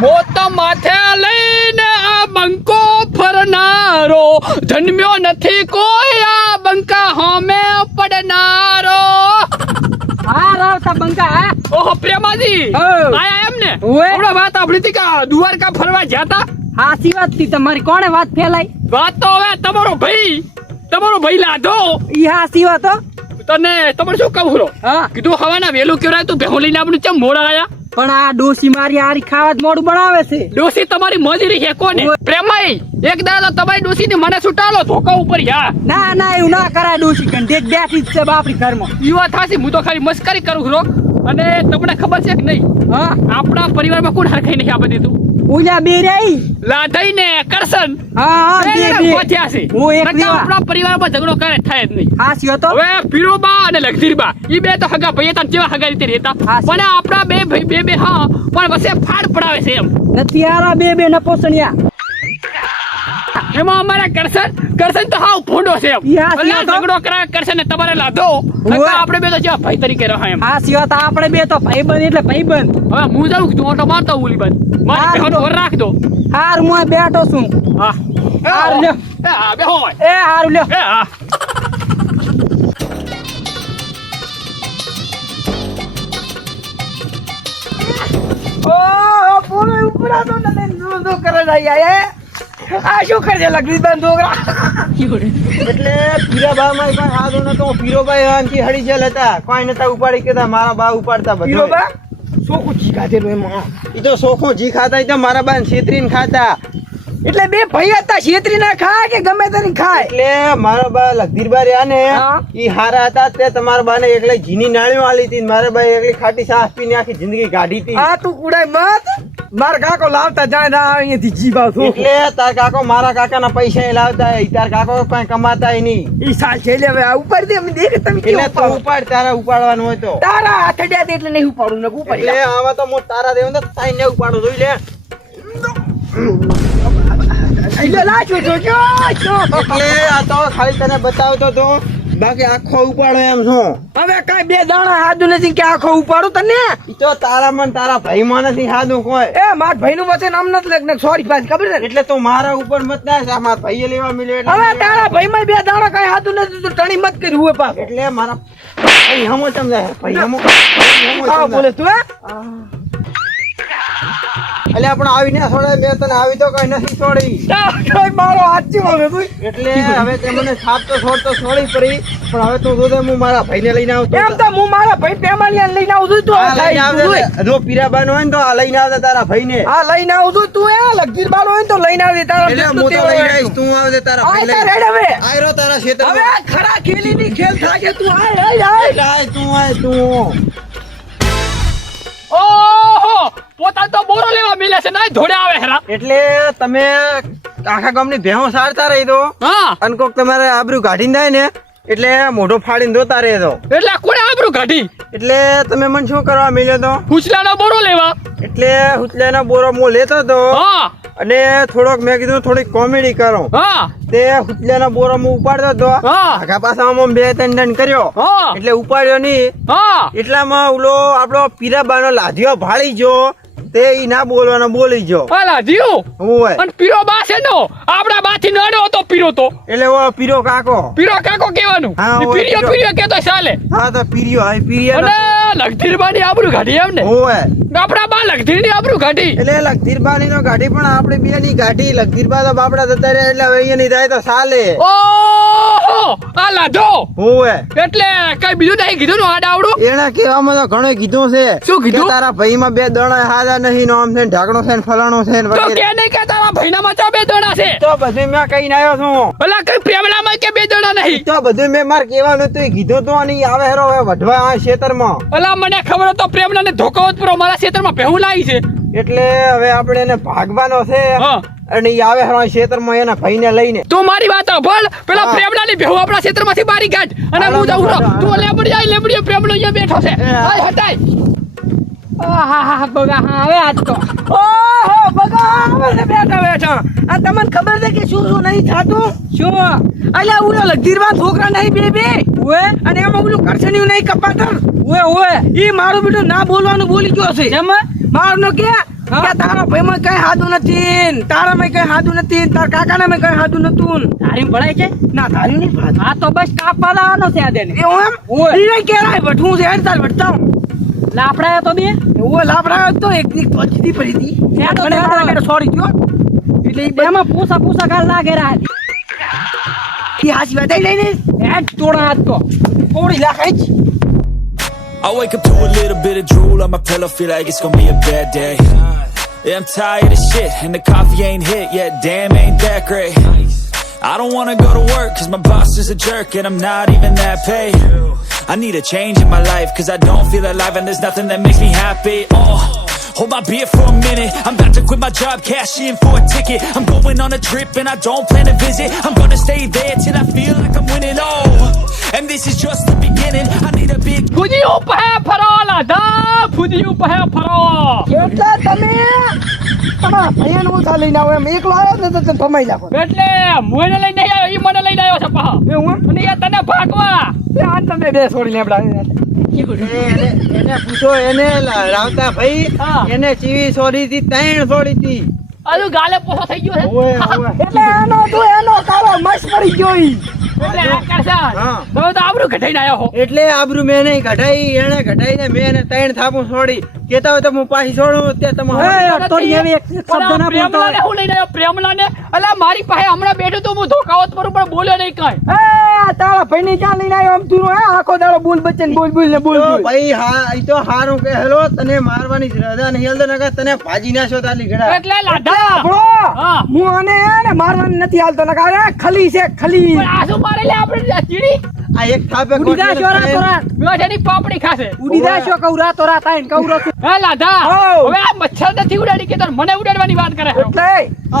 મોત માથે લઈને આ બંકો ફરનારો, જન્મ્યો નથી કોઈ આ બંકા હોમે પડનારો. હા રાવતા બંકા હા. ઓહો પ્રેમાજી આયા એમ ને? હમણાં વાત આપણી હતી કે દ્વારકા ફરવા ગયા તા. હાચી વાત થી તમારી. કોણે વાત ફેલાઈ? વાત તો હવે તમારો ભાઈ લાધો. ઈ હાચી વાત હો. તને તમારે શું કહું રો? હા કીધું હવાના વેલું કેવરાય તું ભેહું લઈને આપણું ચમ મોડા આયા. પણ આ ડોસી મારી હારી ખાવા જ મોડું બનાવે છે. ડોસી તમારી મજૂરી છે કોને? પ્રેમાઈ એક દાડો તમારી ડોસી ને મને સુટાલો ધોકા ઉપર યા. ના ના એવું ના કરાય. ડોસી કંઠે બેઠી જ છે બાપડી ઘરમાં. ઈ વાત થાસી. હું તો ખાલી મસ્કરી કરું રો. અને તમને ખબર છે કે નહીં? હા આપણા પરિવારમાં કોણ હરખાઈ નહીં આ બધી તું? ઓલા બે રહી લાધાઈ ને કરશન. હા બે બે જણા બે ગોઠ્યા છે. હું એક નકર દેવા. આપણા પરિવારમાં ઝઘડો કરે થાય જ નહીં. હાચી હતો. હવે પીરોબા અને લગધીરબા ઈ બે તો હગા ભાઈ હતા. કેવા હગા રીતે રહેતા. હા, પણ આપણા બે ભાઈ બે હા પણ વસે ફાડ પડાવે છે એમ. નથી આરા બે બે નપોસણિયા. એમાં અમારા કરશન તો હાવ ફોડો છે એમ. ઈ હાચી ભલે વાત હો. ઝઘડો કરાવે કરશન ને તમારે લાધો. નકર આપણે બે તો જેવા ભાઈ તરીકે રહા એમ. હાચી વાત. આપણે બે તો ભાઈબંધ એટલે ભાઈબંધ. હવે હું જાઉં તું ઓટો મારતો ઉલી બંધ મારી હા, બેહોનો ઓર રાખ દો. હાર હું બેઠો છું. હા હારું લ્યો. એ હા બેહો હોય. એ હારું લ્યો. એ હા ઓ પૂરો ઉપરાતો ને દો કરે જાય આ શું કરે લગડી બંધ છોકરા. એટલે પીરા બા માં કોઈ હાથ નતો. પીરોભાઈ આનથી હડી જેલ હતા. કોઈ નતા ઉપાડી કેતા મારા બા ઉપાડતા બધું. પીરોબા શું જી ખાધેલું એમાં? ઈ તો સોખો જી ખાતા. ઈ તો મારા બા છેતરીને ખાતા. એટલે બે ભાઈ હતા. છેતરી ના ખાય કે ગમે તેની ખાય? એટલે મારા બા લગધીરબા રહ્યા ને હા. ઈ હારા હતા. તે તમારા બા ને એકલી જીની નાળીઓ આલી હતી. મારા બા એકલી ખાટી છાશ પીને આખી જિંદગી કાઢી હતી. આ તું કુડાય મત. માર કાકો લાવતા જાય ના અહીંયાથી જીવા થો. એટલે તાર કાકો મારા કાકા ના પૈસા એ લાવતા. તાર કાકો કઈ કમાતા નહીં. ઈ સાલ છે લે હવે આ ઉપર દે અમે દેખ તમે એટલે કેવું તું ઉપાડ. તારા ઉપાડવાનું હોય તો. તારા હાથડિયા દે એટલે નહીં ઉપાડું ને ઉપાડી એટલે લે. આમાં તો હું તારા દેવું તો તાઈ ને ઉપાડું જોઈ લે. એટલે લાજો જોજો. એટલે આ તો ખાલી તને બતાવતો તો. બાકી આખો ઉપાડો એમ શું? હવે કઈ બે દાણા હાદું નથી કે આખો ઉપાડું તને. ઈ તો તારા મન તારા ભાઈ માં નથી હાદું કોઈ. એ માર ભાઈ નું વચન આમ નથી લગ્ન સોરી પાછી ખબર છે ને? એટલે તું મારા ઉપર મત ના આ મારા ભાઈએ લેવા મળ્યો એટલે હવે તારા ભાઈ માં બે દાણા કઈ હાદું નથી તો ટણી મત કરી હોય પાછો. એટલે મારા ભાઈ હમો તમને ભાઈ હમો આવ બોલે તું હે? એટલે પણ આવી ના છોડે. મેં તને આવી તો કઈ નથી છોડી. કઈ મારો હાચી બોલે તું. એટલે હવે તે મને સાપ તો છોડતો છોડી પડી. પણ હવે તું જોતે હું મારા ભાઈને લઈને આવતો. એમ તો હું મારા ભાઈ પેમાલિયા લઈને આવું છું. તું આ આ લઈને થાય આવજે. તું જો પીરાબાનો હોય ને તો આ લઈને આવજે તારા ભાઈને. આ લઈને આવું છું. તું એ લગીર બાળો હોય ને તો લઈને આવજે તારા એટલે જેટલું હું તો તેવડ લઈને હોય આવીશ. તું આવજે તારા આય ભાઈ તાર લઈને. હેડ હવે. આયરો તારા હવે ક્ષેત્રમાં. આ ખરા ખેલી ની ખેલ થાય તું આય આય આય. એટલે આય તું આય તું. ઓહો પોતાનો તો બોરો લેવા મિલે છે ના ધોડે આવે હેરા. એટલે તમે આખા ગામની ભેહો સારતા રહી દો. હા અને કોક તમારે આબરૂ કાઢીને જાય ને એટલે મોઢો ફાડીને દોતા રહે તો. એટલે કોણે આબરૂ કાઢી? એટલે તમે મને શું કરવા મળ્યો તો? હુચલાનો બોરો લેવા. એટલે હુચલાનો બોરો હું લેતો તો. હા અને થોડોક મેં કીધું થોડીક કોમેડી કરો. હા તે હુચલાનો બોરો હું ઉપાડતો તો. હા આખા પાસામાં બે ત્રણ દંડ કર્યો. હા એટલે ઉપાડ્યો નહીં. હા એટલામાં ઓલો આપણો પીરાબાનો લાધીઓ ભાળી ગયો. તે ઈ ના બોલવાનો બોલી ગયો. હાલા જીવ હોય પણ પીરો બા છે નો આપડા બાથી નડો હતો પીરો તો. એટલે ઓ પીરો કાકો. પીરો કાકો કેવાનું? હા, ઈ ઓય પીરિયો પીરો. પીરિયો કેતો ચાલે. હા તો પીરિયો હા પીરિયો. અને લગધીરબાની આબરૂ કાઢી એમ ને? હોય આપડા બા લગધીરની આબરૂ કાઢી. એટલે લગધીરબાની નો ગાડી પણ આપણે બે ની ગાડી. લગધીરબા તો બાપડા જતા રહ્યા એટલે હવે અહીંયા ની થાય તો ચાલે. ઓહો આ લાધો હોય એટલે કઈ બીજું નહીં કીધું નું આડા આવડું? એના કહેવામાં તો ઘણું કીધું છે. શું કીધું? કે તારા ભાઈમાં બે દોણા હાજા નહીં નો આમ છે ને ઢાકણો છે ને ફલાણો છે ને તો વગેરે. કે નહીં કે તારા ભાઈના માં ચા બે દોડા છે? તો બધું મેં કહીને આવ્યો છું. ભલા કઈ પ્રેમલામાં કે બે દોડા નહીં? તો બધું મેં માર કહેવાનું હતું કીધું તો નહીં આવે હેરો હવે વઢવા આ ખેતરમાં. ભલા મને ખબર હતો પ્રેમલા ને ધોકો જ પૂરો મારા ક્ષેત્રમાં ભેહું લાવી છે. એટલે હવે આપણે એને ભાગવાનો છે. હા અને ઈ આવે હેરો ખેતરમાં એના ભાઈને લઈને. તું મારી વાત સાંભળ. પેલા હા. પ્રેમલાની ભેહું આપણા ક્ષેત્રમાંથી બારી કાઢ અને હું જાઉં છું. તું લેબડી આય લેબડીયો પ્રેમલો અહીંયા બેઠો છે. હાય હટાય. આહાહા, બગા હા હવે આજ તો ઓહો બગા હવે બેઠા બેઠા આ તમને ખબર છે કે શું શું નહીં થાતું? શું અલ્યા ઓલો લગીરવા છોકરા નહીં બે બે ઓએ અને એમાં ઓલું કરછણિયું નહીં કપાતર ઓએ ઓએ ઈ મારું બેટું ના બોલવાનું બોલી ગયો છે એમ મારનો કે હા. કે તારા ભાઈમાં કઈ હાદું નથી ને તારામાં કઈ હાદું નથી ને તારા કાકાનામાં કઈ હાદું નતું ને. તારી ભણાય છે ના તારી નહીં ભાત આ તો બસ કાપવા લાવવાનો છે આ દેને એવું એમ ઓય. ઈ કેરાય બઠું છે હેડ તાર વટતા હું લાપડા તો બે ઓ લાપડા તો એક દીક પચતી પડી હતી હેડો, મને હેડો. મારા સોરી ગયો એટલે ઈ એમાં પૂસા ગાલ લાગે રા ઈ હાચી વાત આઈ લઈને હેડ તોડા હાથ તો કોડી લાખાઈ જ I wake up to a little bit of drool on my pillow, feel like it's gonna be a bad day. Yeah, I'm tired of shit, and the coffee ain't hit yet, damn, ain't that great. I don't wanna go to work, cause my boss is a jerk, and I'm not even that paid. I need a change in my life, cause I don't feel alive, and there's nothing that makes me happy. Oh, hold my beer for a minute, I'm about to quit my job, cash in for a ticket. I'm going on a trip, and I don't plan to visit. I'm gonna stay there till I feel like I'm winning, oh. And this is just the beginning, I need a big ફૂદી ઉપર ફરો લાધા ફૂદી ઉપર ફરો એટલે તમે તમારા ભાઈઓને ઓછા લઈને આવો એમ એકલો આવ્યો ને તો તમે ભમાઈ નાખો એટલે મને લઈને નહીં આવ્યો ઈ મને લઈને આવ્યો છે પા એવું એમ? અને એ તને ભાગવા એ આ તમે બે છોડી લેબડા એને પૂછો એને રાવતા ભાઈ હા. એને ચીવી છોડી હતી 3 છોડી હતી હજુ ગાલે પોસો થઈ ગયો છે ઓય ઓય એટલે એનો કાળો મસ્ત પડી ગયો ઈ એટલે આ કરશે હા. તમે તો આબરૂ ઘટાઈને આવ્યો હો એટલે આબરૂ મેં નહીં ઘટાઈ એને ઘટાઈને મેં એને 3 થાપું છોડી કેતા હોય તો હું પાછી છોડું તે તમે એ તોડી એવી એક શબ્દ ના બોલતો પ્રેમલાને હું લઈને આવ્યો પ્રેમલાને અલા મારી પાસે હમણાં બેઠો તો હું ધોકાવત કરું પણ બોલ્યો નહીં કાંઈ એ તારા ભાઈને ક્યાં લઈને આવ્યો આમ તું હે આખો દાડો બોલ બચ્ચન બોલ બોલ ને બોલ તો બોલ ભાઈ હા ઈ તો હારું કે હેલો તને મારવાની રજા નહીં હાલતો નકર તને ભાજી નાખ્યો તાલી ઘડા એટલે લાધા આપણો હા. હું આને હે ને મારવાનું નથી હાલતો ને કારે ખલી છે ખલી પણ આ શું મારે લે આપણે ચીડી આ એક થાપે ઉડી જા કોટલે ચોરા ત્રણ- તોરા મેઠાની પાપડી ખાશે ઉડી જા છો કૌરા તોરા તાઈન કૌરો તું. હે લાધા હઉ. હવે આ મચ્છર નથી ઉડાડી કે તાર મને ઉડાડવાની વાત કરે છે એટલે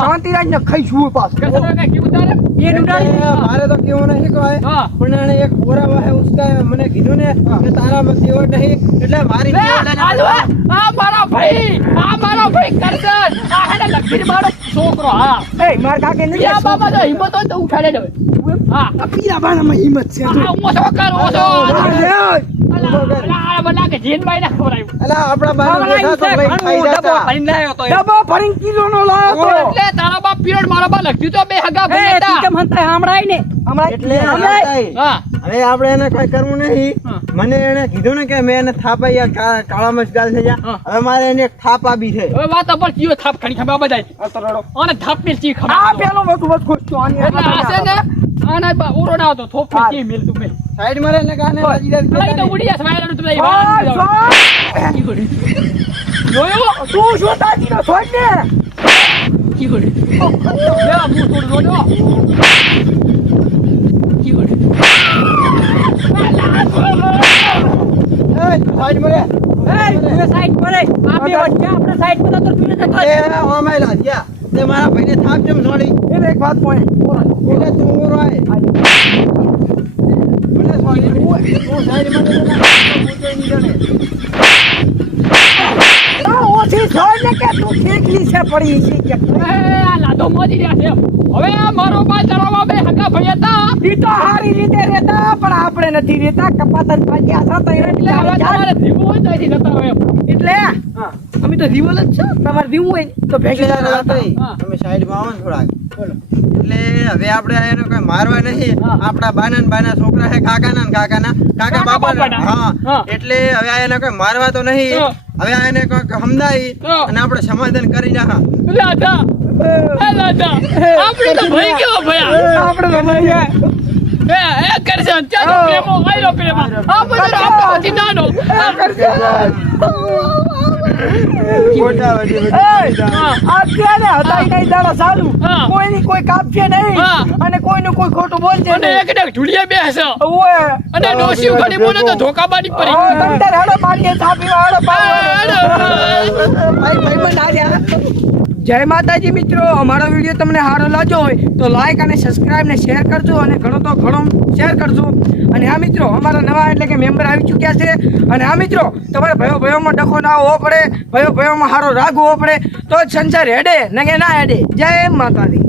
શાંતિ રાજ ને ખાઈ છું પાછો કરશે તો કઈ કેવું તારે એ ઉડાડી અરે, મારે તો કેવું નહીં કોઈ હા. પણ આને એક બોરા વાહે ઉસકા મને કીધું ને કે તારા માં તેવો નહીં એટલે મારી લે, તેવો લઈને આલુ, આ મારો ભાઈ કરશન આ હેને લખીને મારો છોકરો હા એ માર કાકે નથી યા બાબા તો હિંમત હોય તો ઉઠાડે દે હા આ પીરા બાણામાં હિંમત છે આ ઓછો કર ઓછો લે, અલા મને લાગે જીનભાઈ ના ખવડાવ્યું અલા આપણા બાનો દેખા તો ભાઈ ખાઈ ડબ્બો જાતા ભરીને લાવ્યો તો એ. ડબ્બો ભરીને કિલોનો લાવ્યો તો એટલે તારા બાપ પીરિયડ મારા બા લખ્યું તો બે હગા એ ભાઈ તું હતા કેમ હંતાય હાંભળાય ને હમણાં એટલે હમણાં આવતાય. હા હવે આપણે એને કઈ કરવું નહીં મને એને કીધું ને કે મેં એને થાપા યાર કાળા મચ ગાલ થઈ જા હા. હવે મારે એને એક થાપ આપી છે હવે વાત પર કયો થાપ ખાણી ખબર બધાય આ તો રડો અને થાપ ની ચી આ ખબર પેલો વસ્તુ બસ ખુશ તો આની એટલે આ છે ને આના બા ઓરો ના આવતો થોપ ની ચી મિલ તું બે સાઈડ માં રહે ને કાને વાજીદાર લઈ તો ઉડી જશે વાયરડ તું લઈ જોયો તું શું તાજી નો છોડ ને કી ગોડી લે આ મુ થોડું રોડો કી ગોડી સાઈડ માં રહે એ તું સાઈડ પર એ. આ બે વચ્ચે આપણે સાઈડ પર તો તું જતો એ ઓમેલા ગયા તે મારા ભાઈને થાપ જેમ છોડી એટલે એક વાત પોઈન્ટ એટલે તું ઓરો આય મને છોડી તું સાઈડ માં રહે પૂછે નહીં જાણે ઓછી છોડ ને કે તું ઠેકલી છે પડી છે કે એ આ લાદો મોજી રહ્યા છે હવે આ મારો બા ચરાવવા બે હગા ભાઈ હતા ઈ તો હારી રીતે રહેતા પણ આપણે નથી રહેતા કપાતન પાક્યા હતા તો એટલે હવે તમારે જીવવું હોય તો અહીંથી જતા રહો એમ. એટલે અમે તો રીવલ જ છે તમારે રીવું હોય ને તો ભેગી એટલે થઈને રાતે હા. તમે સાઈડમાં આવો ને થોડાક એટલે હવે આપણે એને કોઈ મારવા નહીં હા. આપણા બાના ને બાના છોકરા છે કાકાના ને કાકા કાકા બાપાના બાપાના. હા હા. એટલે હવે આ એને કોઈ મારવા તો નહીં હા. હવે આ એને કોઈ સમજાવી હા. અને આપણે સમાધાન કરી નાખા લાદા એ લાદા આપણે તો ભાઈ કેવો ભયા આપણે રમાઈએ એ કરશન ચાલો પ્રેમો આયરો પ્રેમો આ બધું આપણો હતી નાનો મોટા વડી હા. અત્યારે હતાઈ નહીં દાડા ચાલુ હા. કોઈની કોઈ કાપશે નહીં હા. અને કોઈનું કોઈ ખોટું બોલશે અને નહીં એક ડક ઢુલિયા બેસે ઓય અને ડોસી ઉખાડી બોલે તો ધોકાબાજી પડી ઓ તંતર હેડો પાડીએ થાપી વાળો હેડો. ભાઈ ભાઈ મને આલ્યા જય માતાજી મિત્રો અમારો વિડીયો તમને સારો લાગ્યો હોય તો લાઈક અને સબસ્ક્રાઇબ ને શેર કરજો અને ઘણો તો ઘણો શેર કરજો અને આ મિત્રો અમારા નવા એટલે કે મેમ્બર આવી ચૂક્યા છે અને આ મિત્રો તમારે ભયોમાં ડખો ના હોવો પડે ભયોમાં સારો રાગ હોવો પડે તો જ સંસાર હેડે નગે ના હેડે જય માતાજી